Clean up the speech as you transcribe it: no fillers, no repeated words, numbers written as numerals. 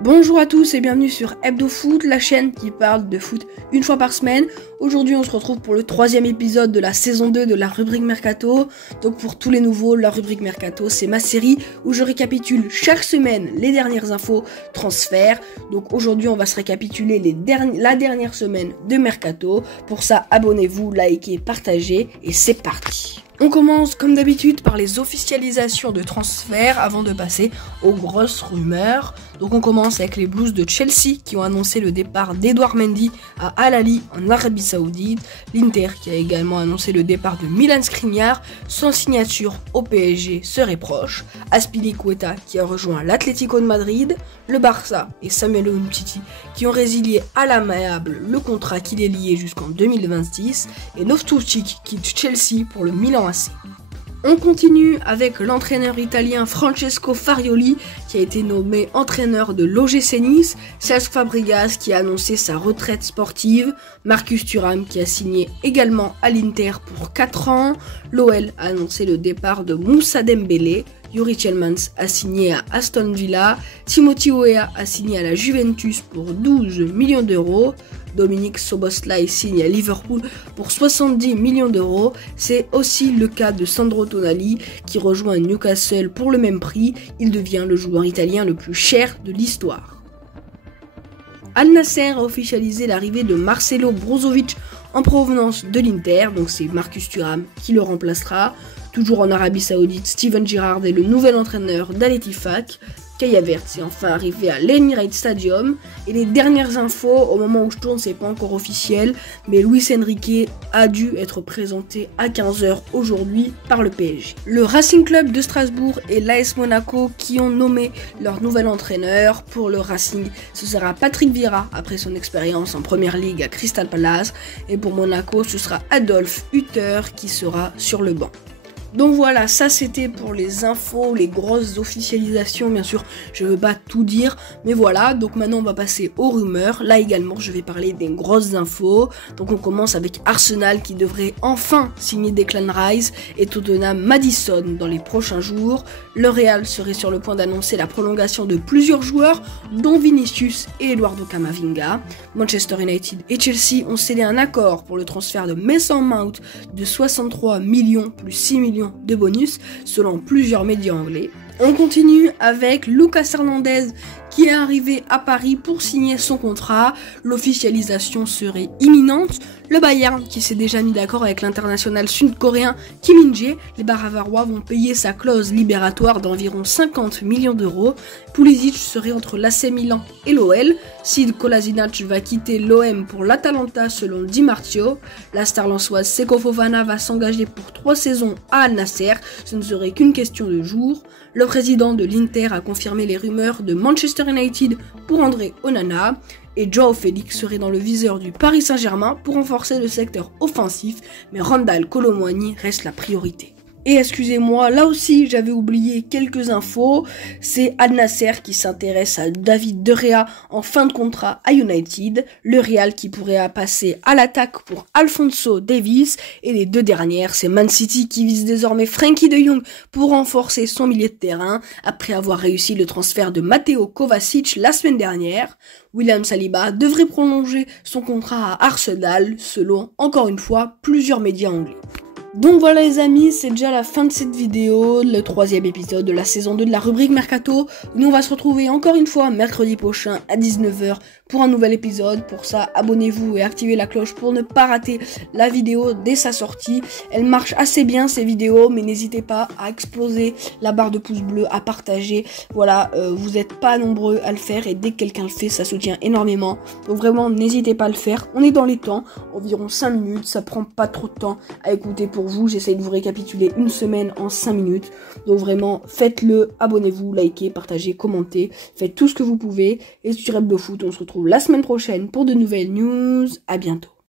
Bonjour à tous et bienvenue sur Hebdo Foot, la chaîne qui parle de foot une fois par semaine. Aujourd'hui on se retrouve pour le 3e épisode de la saison 2 de la rubrique Mercato. Donc pour tous les nouveaux, la rubrique Mercato c'est ma série où je récapitule chaque semaine les dernières infos transferts. Donc aujourd'hui on va se récapituler la dernière semaine de Mercato. Pour ça abonnez-vous, likez, partagez et c'est parti. On commence comme d'habitude par les officialisations de transferts avant de passer aux grosses rumeurs. Donc on commence avec les Blues de Chelsea qui ont annoncé le départ d'Edouard Mendy à Al Ahly en Arabie Saoudite. L'Inter qui a également annoncé le départ de Milan Skriniar sans signature au PSG serait proche. Azpilicueta qui a rejoint l'Atlético de Madrid. Le Barça et Samuel Umtiti qui ont résilié à l'amiable le contrat qui les liait jusqu'en 2026. Et Loftus-Cheek quitte Chelsea pour le Milan AC. On continue avec l'entraîneur italien Francesco Farioli qui a été nommé entraîneur de l'OGC Nice, Cesc Fabregas qui a annoncé sa retraite sportive, Marcus Thuram qui a signé également à l'Inter pour 4 ans, l'OL a annoncé le départ de Moussa Dembélé, Yuri Tielemans a signé à Aston Villa, Timothy Weah a signé à la Juventus pour 12 millions d'euros, Dominique Szoboszlai signe à Liverpool pour 70 millions d'euros. C'est aussi le cas de Sandro Tonali qui rejoint Newcastle pour le même prix. Il devient le joueur italien le plus cher de l'histoire. Al Nassr a officialisé l'arrivée de Marcelo Brozovic en provenance de l'Inter, donc c'est Marcus Thuram qui le remplacera. Toujours en Arabie Saoudite, Steven Gerrard est le nouvel entraîneur d'Al Ettifaq. Kai Havertz est enfin arrivé à l'Emirates Stadium. Et les dernières infos, au moment où je tourne, c'est pas encore officiel, mais Luis Enrique a dû être présenté à 15h aujourd'hui par le PSG. Le Racing Club de Strasbourg et l'AS Monaco qui ont nommé leur nouvel entraîneur. Pour le Racing, ce sera Patrick Vieira après son expérience en Première Ligue à Crystal Palace. Et pour Monaco, ce sera Adolphe Hutter qui sera sur le banc. Donc voilà, ça c'était pour les infos, les grosses officialisations, bien sûr, je veux pas tout dire, mais voilà, donc maintenant on va passer aux rumeurs. Là également, je vais parler des grosses infos. Donc on commence avec Arsenal qui devrait enfin signer Declan Rice et Tottenham Madison dans les prochains jours. Le Real serait sur le point d'annoncer la prolongation de plusieurs joueurs, dont Vinicius et Eduardo Camavinga. Manchester United et Chelsea ont scellé un accord pour le transfert de Mason Mount de 63 millions plus 6 millions de bonus selon plusieurs médias anglais. On continue avec Lucas Hernandez qui est arrivé à Paris pour signer son contrat. L'officialisation serait imminente. Le Bayern qui s'est déjà mis d'accord avec l'international sud-coréen Kim Min-jae. Les Bavarois vont payer sa clause libératoire d'environ 50 millions d'euros. Pulisic serait entre l'AC Milan et l'OL. Sid Kolasinac va quitter l'OM pour l'Atalanta selon Di Marzio. La star lensoise Seko Fofana va s'engager pour 3 saisons à Al Nassr. Ce ne serait qu'une question de jours. Le président de l'Inter a confirmé les rumeurs de Manchester United pour André Onana et Joao Félix serait dans le viseur du Paris Saint-Germain pour renforcer le secteur offensif, mais Randal Kolo Muani reste la priorité. Et excusez-moi, là aussi j'avais oublié quelques infos, c'est Al Nassr qui s'intéresse à David De Gea en fin de contrat à United, le Real qui pourrait passer à l'attaque pour Alphonso Davies, et les deux dernières c'est Man City qui vise désormais Frenkie de Jong pour renforcer son milieu de terrain, après avoir réussi le transfert de Matteo Kovacic la semaine dernière. William Saliba devrait prolonger son contrat à Arsenal, selon, encore une fois, plusieurs médias anglais. Donc voilà les amis, c'est déjà la fin de cette vidéo, le 3e épisode de la saison 2 de la rubrique Mercato. Nous on va se retrouver encore une fois mercredi prochain à 19h pour un nouvel épisode. Pour ça, abonnez-vous et activez la cloche pour ne pas rater la vidéo dès sa sortie. Elle marche assez bien ces vidéos, mais n'hésitez pas à exploser la barre de pouce bleu, à partager. Voilà, vous n'êtes pas nombreux à le faire et dès que quelqu'un le fait, ça soutient énormément. Donc vraiment, n'hésitez pas à le faire. On est dans les temps, environ 5 minutes, ça prend pas trop de temps à écouter pour vous. J'essaye de vous récapituler une semaine en 5 minutes. Donc vraiment, faites-le, abonnez-vous, likez, partagez, commentez, faites tout ce que vous pouvez. Et sur Hebdo Foot, on se retrouve la semaine prochaine pour de nouvelles news. À bientôt.